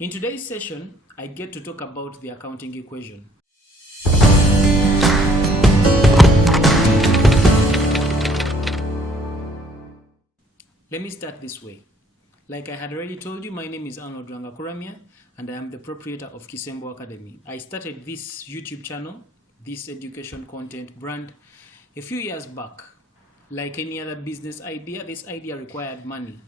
In today's session, I get to talk about the accounting equation. Let me start this way. Like I had already told you, my name is Arnold and I am the proprietor of Kisembo Academy. I started this YouTube channel, this education content brand, a few years back. Like any other business idea, this idea required money.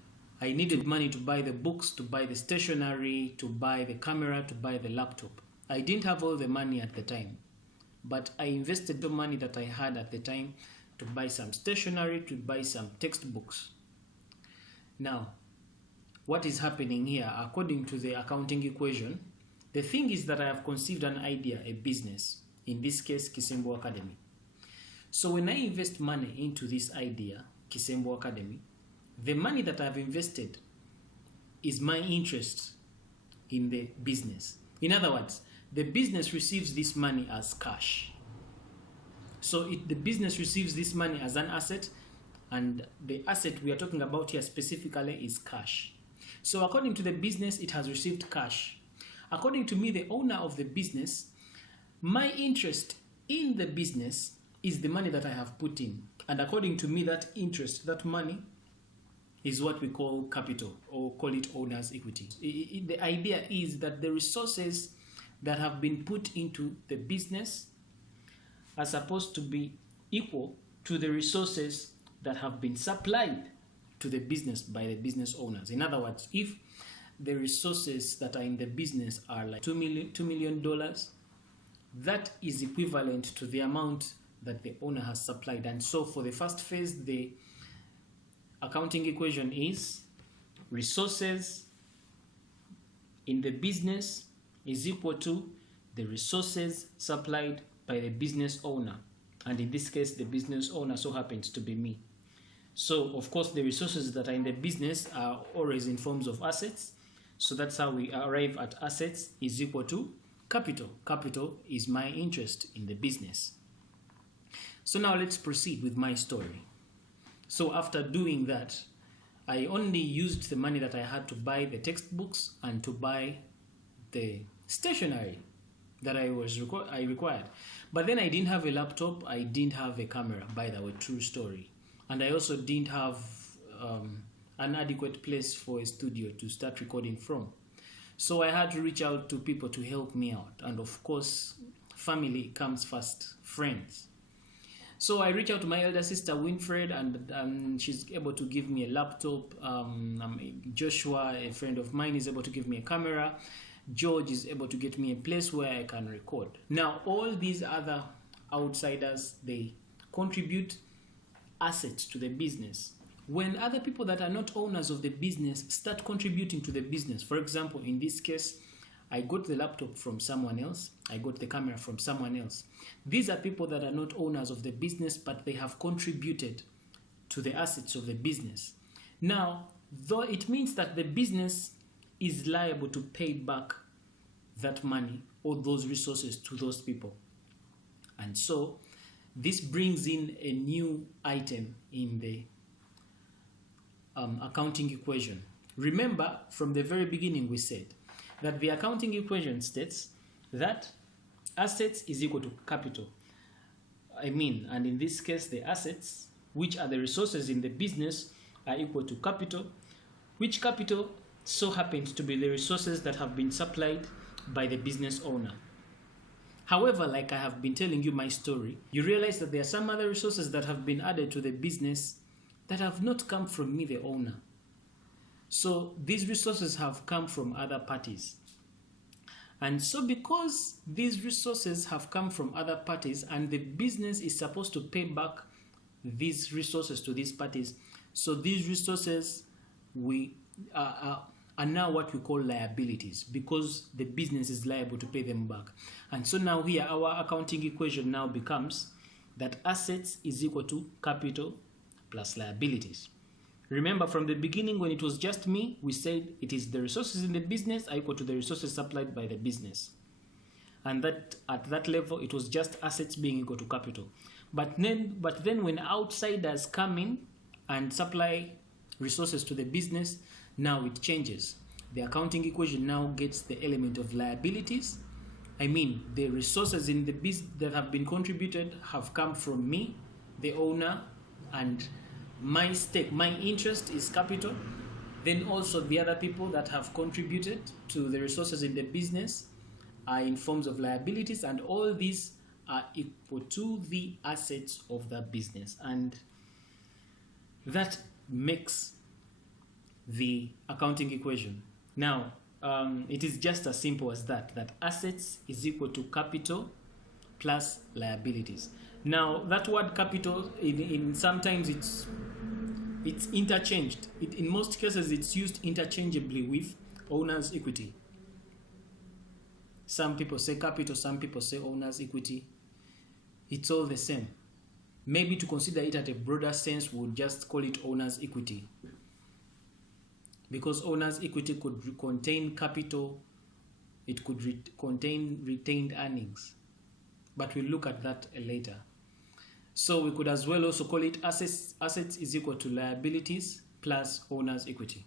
I needed money to buy the books, to buy the stationery, to buy the camera, to buy the laptop. I didn't have all the money at the time, but I invested the money that I had at the time to buy some stationery, to buy some textbooks. Now, what is happening here, according to the accounting equation, the thing is that I have conceived an idea, a business, in this case, Kisembo Academy. So when I invest money into this idea, Kisembo Academy, the money that I've invested is my interest in the business. In other words, the business receives this money as cash. So the business receives this money as an asset, and the asset we are talking about here specifically is cash. So according to the business, it has received cash. According to me, the owner of the business, my interest in the business is the money that I have put in. And according to me, that interest, that money, is what we call capital, or call it owner's equity. The idea is that the resources that have been put into the business are supposed to be equal to the resources that have been supplied to the business by the business owners. In other words, if the resources that are in the business are like $2 million, that is equivalent to the amount that the owner has supplied. And so for the first phase, the accounting equation is resources in the business is equal to the resources supplied by the business owner. And in this case, the business owner so happens to be me. So, of course, the resources that are in the business are always in forms of assets. So that's how we arrive at assets is equal to capital. Capital is my interest in the business. So now let's proceed with my story. So after doing that, I only used the money that I had to buy the textbooks and to buy the stationery that I required. But then I didn't have a laptop, I didn't have a camera, by the way, true story. And I also didn't have an adequate place for a studio to start recording from. So I had to reach out to people to help me out. And of course, family comes first, friends. So I reached out to my elder sister, Winfred, and she's able to give me a laptop. Joshua, a friend of mine, is able to give me a camera. George is able to get me a place where I can record. Now, all these other outsiders, they contribute assets to the business. When other people that are not owners of the business start contributing to the business, for example, in this case, I got the laptop from someone else. I got the camera from someone else. These are people that are not owners of the business, but they have contributed to the assets of the business. Now, though it means that the business is liable to pay back that money or those resources to those people. And so, this brings in a new item in the accounting equation. Remember, from the very beginning we said that the accounting equation states that assets is equal to capital. And in this case, the assets, which are the resources in the business, are equal to capital, which capital so happens to be the resources that have been supplied by the business owner. However, like I have been telling you my story, you realize that there are some other resources that have been added to the business that have not come from me, the owner. So these resources have come from other parties. And so because these resources have come from other parties and the business is supposed to pay back these resources to these parties, so these resources are now what we call liabilities, because the business is liable to pay them back. And so now here our accounting equation now becomes that assets is equal to capital plus liabilities. Remember, from the beginning, when it was just me, we said it is the resources in the business are equal to the resources supplied by the business. And that at that level, it was just assets being equal to capital. But then when outsiders come in and supply resources to the business, now it changes. The accounting equation now gets the element of liabilities. I mean, the resources in the business that have been contributed have come from me, the owner, and my stake, my interest is capital. Then also the other people that have contributed to the resources in the business are in forms of liabilities, and all these are equal to the assets of that business. And that makes the accounting equation. Now, it is just as simple as that assets is equal to capital plus liabilities. Now, that word capital, in sometimes it's interchanged. In most cases, it's used interchangeably with owner's equity. Some people say capital, some people say owner's equity. It's all the same. Maybe to consider it at a broader sense, we'll just call it owner's equity. Because owner's equity could contain capital, it could contain retained earnings. But we'll look at that later. So we could as well also call it assets is equal to liabilities plus owner's equity.